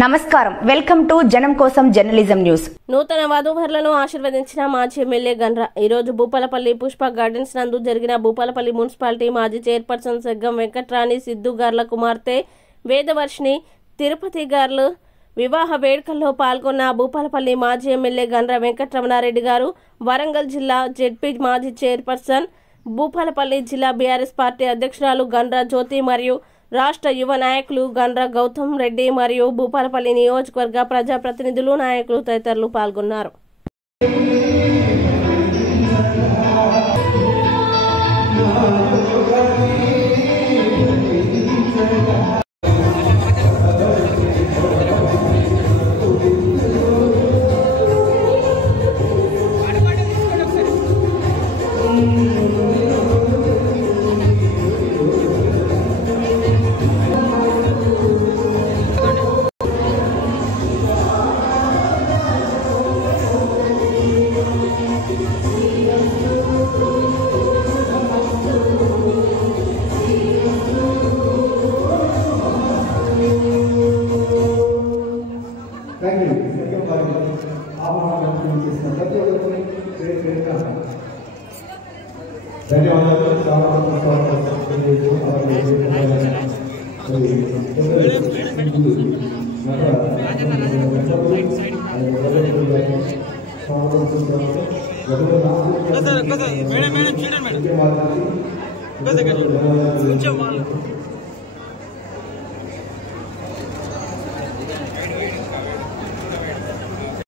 నమస్కారం welcome to జనం కోసం జర్నలిజం న్యూస్. నూతన వధూవరులను ఆశీర్వదించిన మాజీ ఎమ్మెల్యే గండ్ర ఈ రోజు భూపాలపల్లి పుష్ప గార్డెన్స్ నందు జరిగిన భూపాలపల్లి మున్సిపాలిటీ మాజీ చైర్పర్సన్ సెగ్గం వెంకట్రాణి సిద్ధు గార్ల కుమార్తె వేదవర్షిని తిరుపతి గార్లు వివాహ వేడుకల్లో పాల్గొన్న భూపాలపల్లి మాజీ ఎమ్మెల్యే గండ్ర వెంకటరమణారెడ్డి గారు, వరంగల్ జిల్లా జెడ్పీ మాజీ చైర్పర్సన్, భూపాలపల్లి జిల్లా బీఆర్ఎస్ పార్టీ అధ్యక్షురాలు గండ్ర జ్యోతి మరియు రాష్ట్ర యువ నాయకులు గండ్ర గౌతమ్ రెడ్డి మరియు భూపాలపల్లి నియోజకవర్గ ప్రజాప్రతినిధులు, నాయకులు తదితరులు పాల్గొన్నారు.